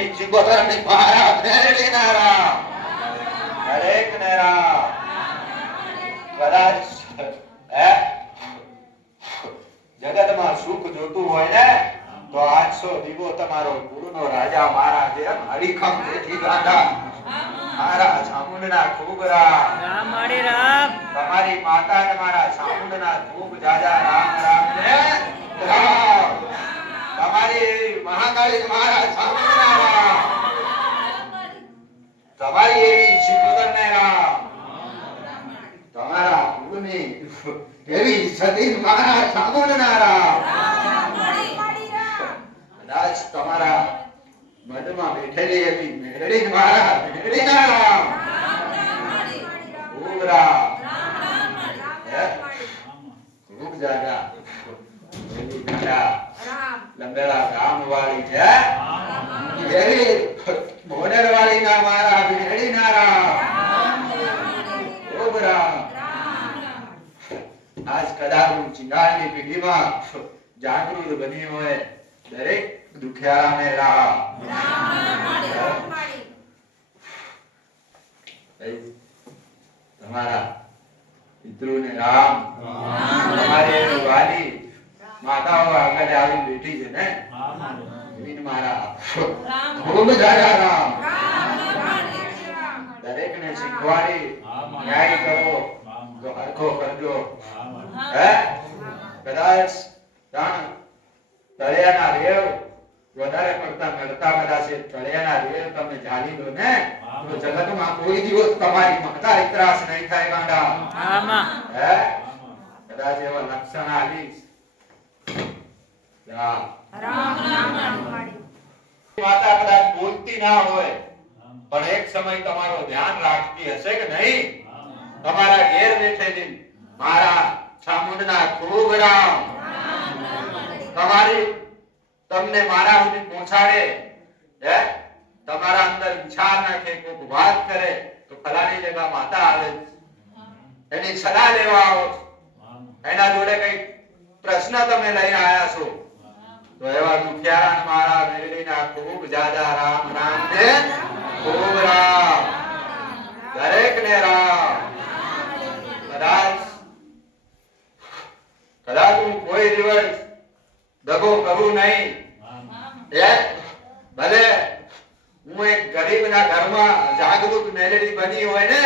ની ચિબોતરની મારા મેરડી ના રામ દરેક ને રામ કદાચ હે જગતમાં સુખ જોતું હોય ને તો આઠસો દીવો તમારો ગુરુનો રાજા મારા જેમ હરિખમ બેઠી ગાંડા મારા ચામુંડના ખૂબ રામ રામ માળી રામ તમારી માતા ને મારા ચામુંડના ખૂબ જાજા રામ રામ ને રામ તમારી મહાકાળી મારા ચામુંડના રામ તમારી એવી શિકોતર ને રામ. તમારા ગુરુની એવી સતી મારા ચામુંડના રામ. કદાચ તમારા મધમાં બેઠેલી એવી મેળડી મારા મેળડીના રામ ખૂબ રામ હે? ખૂબ જાજા એવી ગાડા લંબેલા ગામ વાળી છે એવી મોડેર વાળી ના મારા મેળડી ના રામ ખૂબ રામ આજ કદાચ હું ચિંગારની પેઢીમાં જાગૃત બની હોય દરેક દુખિયારાને રામ તમારા પિતૃને રામ તમારી એની વાલી માતાઓ આગળ આવી બેઠી છે ને એવીને મારા ખૂબ જાજા રામ દરેકને શીખવાડી ન્યાય કરો તો હરખો કરજો હે કદાચ જાણ તળિયાના રેવ વધારે પડતા મળતા બધા છે તળિયાના રેલ તમે જાણી લો ને તો જગતમાં કોઈ દિવસ તમારી માતા ત્રાસ નહીં થાય ગાંડા આમાં. હે? કદાચ એવા લક્ષણ આવીશ રામ માતા કદાચ બોલતી ના હોય પણ એક સમય તમારો ધ્યાન રાખતી હશે કે નહીં? તમારા ઘેર બેઠેલી મારા ચામુંડના ખૂબ રામ. તમારી તમને મારા સુધી પહોંચાડે, હે? તમારા અંદર વિચાર નાખે કોઈક વાત કરે, તો ફલાણી જગા માતા આવે એની સલાહ લેવા આવો એના જોડે કઈ પ્રશ્ન તમે લઈને આયા છો? તો એવા દુખિયારા મારા મેળવીના ખૂબ જાદા રામ રામ ને ખૂબ રામ. દરેક ને રામ. કદાચ કદાચ હું કોઈ દિવસ દગો કરું નહીં. એ ભલે હું એક ગરીબના ઘરમાં જાગૃત મેલેડી બની હોય ને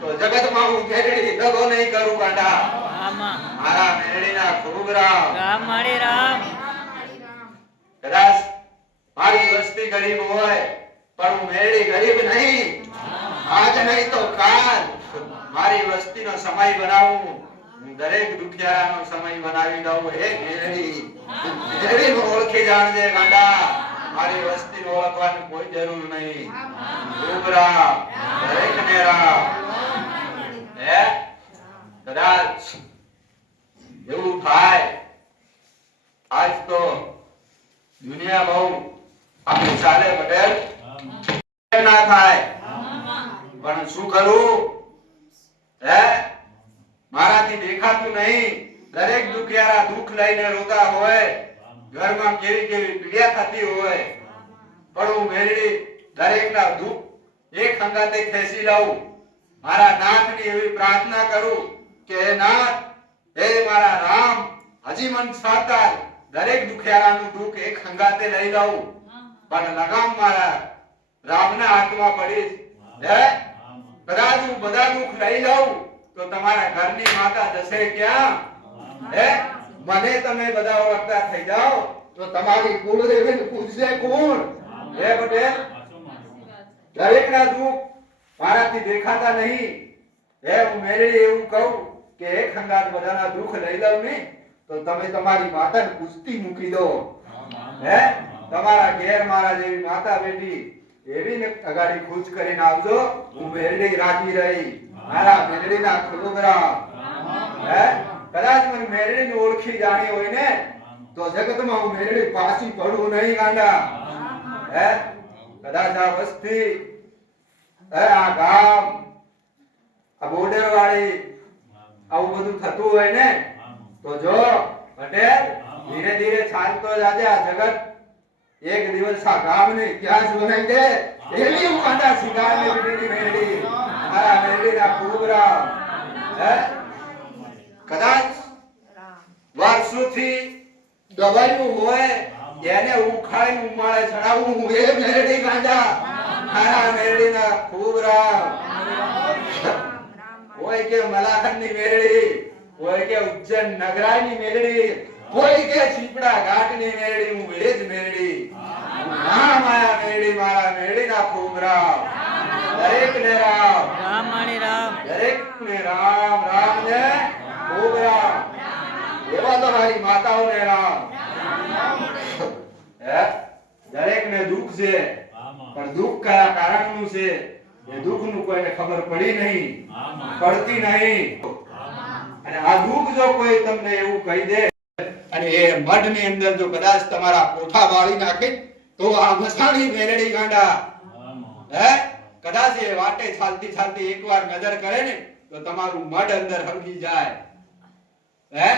તો જગતમાં હું મેલેડી દગો નહીં કરું કાંડા મારા મેલેડીના ખૂબ રામ. રામ માળી રામ. કદાચ મારી વસ્તી ગરીબ હોય પણ હું મેળી ગરીબ નહીં. આજ નહીં તો કાલ મારી વસ્તીનો સમય બનાવું. હું દરેક દુખિયારાનો સમય બનાવી દઉં હે મેળી મેળીને ઓળખી જાણજે ગાંડા. મારી વસ્તી નો ઓળખવાની કોઈ જરૂર નહીં. ખૂબ દરેક રામ હે? કદાચ એવું થાય. આજ તો દુનિયા બહુ આપણી ચાલે પટેલ. ના થાય. પણ શું કરું? હે? મારાથી દેખાતું નહીં. દરેક દુખિયારા દુઃખ લઈને રોતા હોય. ઘરમાં કેવી કેવી પીડા થતી હોય. પણ હું મેળવી દરેકના દુઃખ એક સંગાતે ખેંચી લઉં. મારા નાથની એવી પ્રાર્થના કરું કે, હે નાથ, હે મારા રામ, હજી મન સાતા દરેક દુખિયારાનું દુઃખ એક સંગાતે લઈ લઉં. પણ લગામ મારા રામના હાથમાં પડીશ હે? કદાચ હું બધા દુઃખ લઈ લઉં. તો તમારા ઘરની માતા જશે ક્યાં? હે. મને તમે બધા ઓળખતા થઈ જાઓ. તો તમારી કુળદેવીને પૂછશે કોણ? હે. પટેલ? દરેકના દુઃખ મારાથી દેખાતા નહીં. હે હું મેરે એવું કહું કે એક હંગાત બધાના દુઃખ લઈ લઉં ને તો તમે તમારી માતાને પૂછતી મૂકી દો. હે તમારા ઘેર મારા જેવી માતા બેટી એવી ને અગાડી ખુશ કરીને આવજો. હું મેરડી રાજી રહી મારા મેરડીના ખુદુગરા હે? કદાચ મને મેરડીને ઓળખી જાણી હોય ને તો જગતમાં હું મેરડી પાછી પડું નહીં ગાંડા. હે? કદાચ આ વસ્તી હે આ ગામ આ બોર્ડર વાળી આવું બધું થતું હોય ને તો જો પટેલ ધીરે ધીરે ચાલતો જાજે આ જગત. એક દિવસ આ ગામને જ બનાવી દે. એવી હું કાંડા શિકારની બીડીની મેરડી. મારા મેરડીના હોય કોઈ કે મલાખની મેરડી કોઈ કે ઉજ્જૈન નગરાની મહા માયા મેરડી મારા મેરડીના કુબરા દરેક ને રામ. રામ માણે રામ. દરેક ને રામ. રામ ને ખૂબ રામ એવા તો મારી માતાઓને રામ. હે? દરેક ને દુઃખ છે. પણ દુઃખ કયા કારણનું છે? એ દુઃખનું કોઈને ખબર પડી નહીં. પડતી નહીં. અને આ દુઃખ જો કોઈ તમને એવું કહી દે અને એ મઢની અંદર જો કદાચ તમારા પોઠા વાળી નાખે તો આ મસાણી મેલડી ગાંડા. હે? કદાચ એ વાટે ચાલતી ચાલતી એકવાર નજર કરે ને, તો તમારું મઢ અંદર હળગી જાય. હે?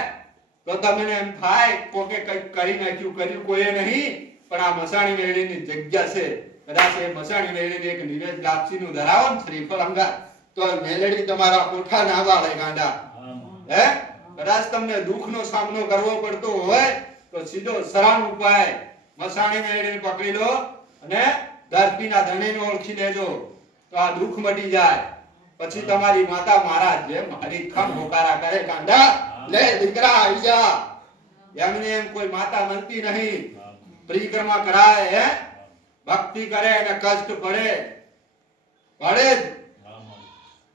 તો તમને એમ થાય, કોકે કઈ કરી નાખ્યું, કર્યું કોઈએ નહીં, પણ આ મસાણી વેળીની જગ્યા છે. કદાચ એ મસાણી મેળીને એક નિવેદ લાપસીનું ધરાવો ને શ્રીફળ અંગા તો મેલેડી તમારા કોઠા ના વાળે ગાંડા. હે? કદાચ તમને દુઃખનો સામનો કરવો પડતો હોય, તો સીધો સરાન ઉપાય. મસાણી મેળવીને પકડી લો અને ધરતીના ધણીને ઓળખી લેજો. તો આ દુઃખ મટી જાય. પછી તમારી માતા મહારાજ જેમ હરીખમ હોકારા કરે કાંડા લે દીકરા આવી જા. એમને એમ કોઈ માતા મળતી નહીં. પરિક્રમા કરાય હે? ભક્તિ કરે અને કષ્ટ પડે. પડે જ.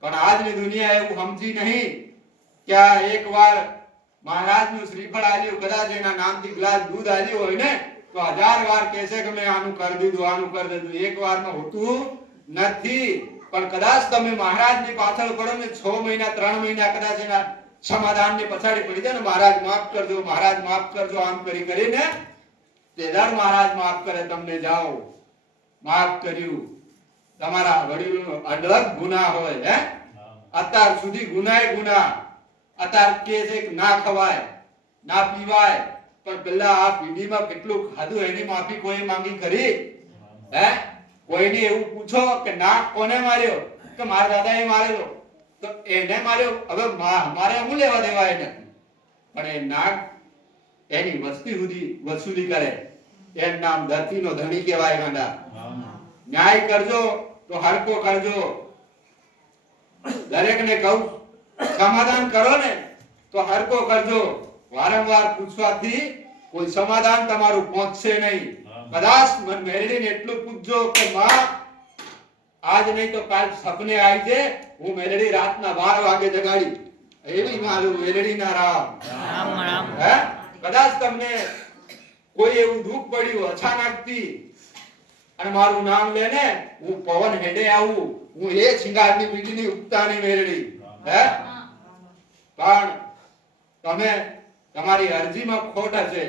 પણ આજની દુનિયા એવું સમજી નહીં કે એકવાર મહારાજનું શ્રીફળ આવ્યું કદાચ એના નામથી ગ્લાસ દૂધ આવ્યું હોય ને તો હજાર વાર કહેશે કે મેં આનું કરી દીધું આનું કરી દીધું. એક વારમાં હોતું નથી. પણ કદાચ તમે મહારાજની પાછળ પડો ને છ મહિના ત્રણ મહિના કદાચ એના સમાધાનની પછાડી પડી જાય ને મહારાજ માફ કરજો મહારાજ માફ કરજો આમ કરી કરીને તેદાર મહારાજ માફ કરે તમને જાઓ. માફ કર્યું. તમારા વડીલો અડગ ગુના હોય હે? અત્યાર સુધી ગુનાય ગુના. અત્યાર કે છે ના ખવાય ના પીવાય. પણ પેલા આ પીઢીમાં કેટલું ખાધું એની માફી કોઈ માંગી કરી હે? કોઈને એવું પૂછો કે ના, કોને માર્યો? કે મારા દાદાએ મારેલો. તો એને માર્યો. હવે મારે હું લેવા દેવા એને? પણ એ નાગ એની વસ્તી સુધી વસૂલી કરે. એનું નામ ધરતીનો ધણી કહેવાય ગાંડા. ન્યાય કરજો તો હરકો કરજો. દરેકને કહું, સમાધાન કરો ને તો હરકો કરજો. વારંવાર પૂછવાથી કોઈ સમાધાન તમારું પહોંચશે નહીં. કદાચ મન મેરીને એટલું પૂછજો કે માં આજ નહીં તો કાલ સપને આવી છે હું મેલડી રાતના બાર વાગે જગાડી. એવી મારું મેલડીના ના રામ રામ. હે? કદાચ તમને કોઈ એવું દુઃખ પડ્યું અચાનકથી અને મારું નામ લે ને હું પવન હેડે આવું. હું એ શિંગારની બીજીની ઉગતાની મેળડી હે? પણ તમે તમારી અરજીમાં ખોટ હશે.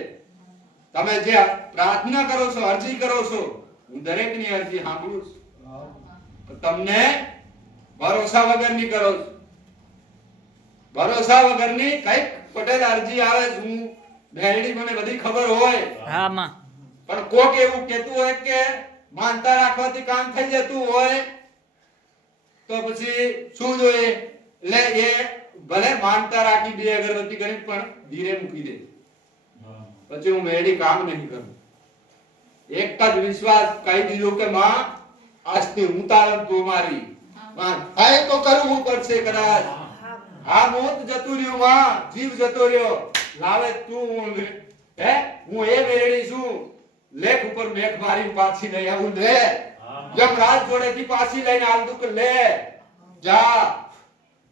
તમે જે પ્રાર્થના કરો છો અરજી કરો છો. હું દરેકની અરજી સાંભળું છું. તમને ભરોસા વગરની કરો છો. ભરોસા વગરની કંઈક પટેલ અરજી આવે છે, હું ભેરડી મને બધી ખબર હોય. હા માં. પણ કોક એવું કહેતું હોય કે માનતા રાખવાથી કામ થઈ જતું હોય તો પછી શું જોઈએ? એટલે એ ભલે માનતા રાખી બે અગરબત્તી કરી પણ ધીરે મૂકી દે. પછી હું મેળી કામ નહીં કરું. એક જ વિશ્વાસ કહી દીધો કે માં, આજથી હું તારણ તું મારી. માં, થાય તો કરવું પડશે કદાચ. આ મોત જતું રહ્યું માં, જીવ જતો રહ્યો લાવે તું હું હે? હું એ મેળડી છું. લેખ ઉપર મેખ મારી પાછી લઈ આવું, લે. જેમ રાજ જોડેથી પાછી લઈને આવતું કે લે. જા.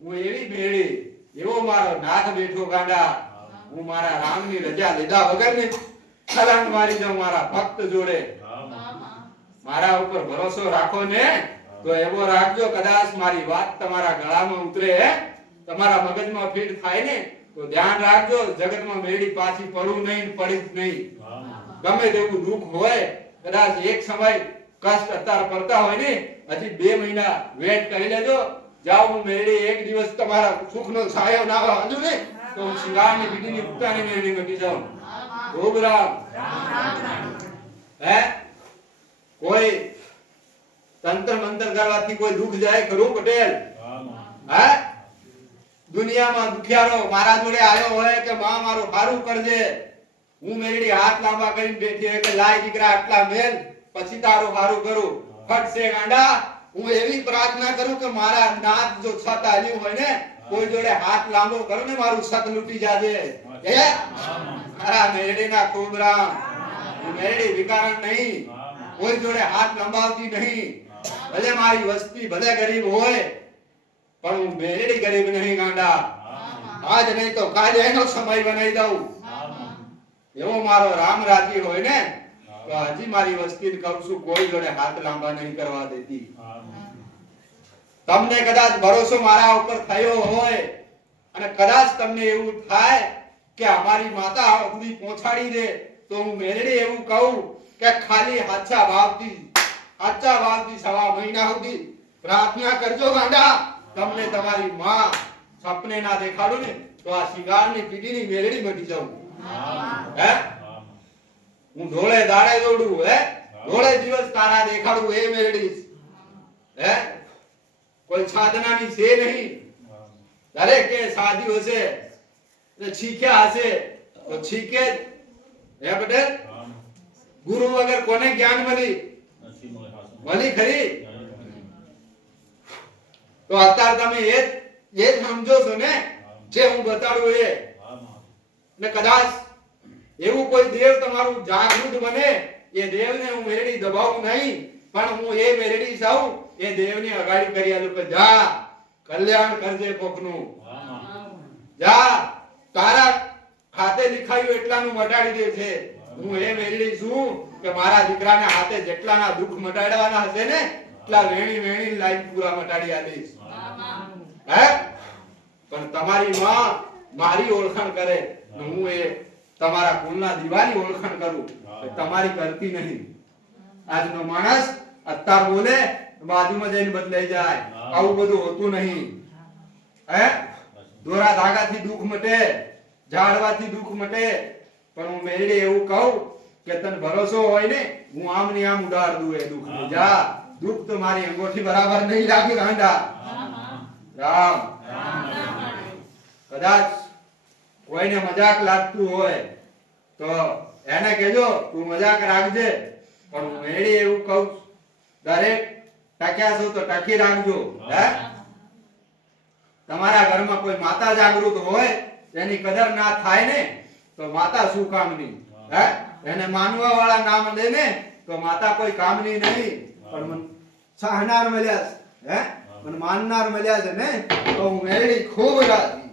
હું એવી મેળી. એવો મારો નાથ બેઠો ગાંડા. હું મારા રામની રજા લીધા વગરની છલાંગ મારી જાઉં મારા ભક્ત જોડે. મારા ઉપર ભરોસો રાખો ને તો એવો રાખજો કદાચ મારી વાત તમારા ગળામાં ઉતરે તમારા મગજમાં ફીટ થાય ને તો ધ્યાન રાખજો જગતમાં મેળી પાછી પડવું નહીં પડી જ નહીં. ગમે તેવું દુઃખ હોય કદાચ એક સમય કષ્ટ અત્યારે પડતા હોય ને હજી બે મહિના વેટ કરી લેજો. જાઓ હું મેળી એક દિવસ તમારા સુખનો છાયો ના વાંધો ને તો હું શિંગારની બીડીની ઉગતાની મેળી મટી જાઉં. ખૂબ રામ. હે? કોઈ તંત્ર મંત્ર કરવાથી કોઈ દુઃખ જાય ખરું પટેલ? હે? દુનિયામાં દુખિયારો મારા જોડે આવ્યો હોય કે માં મારું સારું કરજે. હું મેરડી હાથ લાંબા કરીને બેઠી હોય કે લાય દીકરા આટલા મેલ, પછી તારું સારું કરું. ફટ છે ગાંડા. હું એવી પ્રાર્થના કરું કે મારા નાથ જો છત આવ્યું હોય ને, કોઈ જોડે હાથ લાંબો કરો ને મારું સત લૂટી જાજે. હે? મારા મેરડીના ખૂબ રામ મેરડી વિકારણ નહીં. કોઈ જોડે હાથ લંબાવતી નહીં. ભલે મારી વસ્તી ભલે ગરીબ હોય, પણ હું મેરડી ગરીબ નહીં, ગાંડા. આજ નહીં તો કાલે એનો સમય બનાવી દઉં. એવો મારો રામ રાજી હોય ને, તો હજી મારી વસ્તી કહું છું, કોઈ જોડે હાથ લાંબા નહીં કરવા દેતી. તમને કદાચ ભરોસો મારા ઉપર થયો હોય, અને કદાચ તમને એવું થાય કે અમારી માતા અગ્નિ પહોંચાડી દે તો હું મેરડી એવું કહું કે ખાલી હાચા ભાવથી હાચા ભાવથી સવા મહિના સુધી પ્રાર્થના કરજો ગાંડા. તમને તમારી માં સપને ના દેખાડું ને, તો આ શિંગારની પીડીની મેરડી મટી જાઉં. હે? હું ઢોળે દાડે દોડું, હે? ઢોળે દિવસ તારા દેખાડું એ મેરડી. હે? કોઈ સાધનાની છે નહીં. દરેક સાધ્યું હશે. ને હશે તો શીખે હે પટેલ? ગુરુ વગર કોને જ્ઞાન મળી? મળી ખરી? તો અત્યારે તમે એ એ જ સમજો છો ને? જે હું બતાડું એ. ને કદાચ એવું કોઈ દેવ તમારું જાગૃત બને એ દેવને હું મેરડી દબાવું નહીં પણ હું એ મેરડી સૌ એ દેવને અગાડી કરી આલું કે જા. કલ્યાણ કરજે કોકનું. જા. તારા ખાતે લખાયું એટલાનું મટાડી દે છે. હું એ મેળવી છું કે મારા દીકરાને હાથે જેટલાના દુઃખ મટાડવાના હશે ને, એટલા વેણી વેણી લાઈન પૂરા મટાડી આલીશ હે? પણ તમારી માં મારી ઓળખાણ કરે હું એ તમારા કુળના દીવાની ઓળખાણ કરું. તમારી કરતી નહીં. આજનો માણસ અત્યાર બોલે, બાજુમાં જઈને બદલાઈ જાય. આવું બધું હોતું નહીં. હે? દોરા ધાગાથી દુઃખ મટે ઝાડવાથી દુઃખ મટે. પણ હું મેળે એવું કહું કે તને ભરોસો હોય ને હું આમ ને આમ ઉડાડ દઉં એ દુઃખ જા દુઃખ તો મારી અંગોઠી બરાબર નહીં લાગે ગાંડા. રામ. કદાચ કોઈને મજાક લાગતું હોય તો એને કહેજો તું મજાક રાખજે. પણ હું મેળે એવું કહું દરેક ટક્યા છો તો ટકી રાખજો હે. તમારા ઘરમાં કોઈ માતા જાગૃત હોય, એની કદર ના થાય ને, તો માતા શું કામની? હે? એને માનવા વાળા નામ દે ને, તો માતા કોઈ કામની નહીં. પણ મન સહનાર મળ્યા હે? મને માનનાર મળ્યા છે ને, તો હું મેળી ખૂબ રાજી.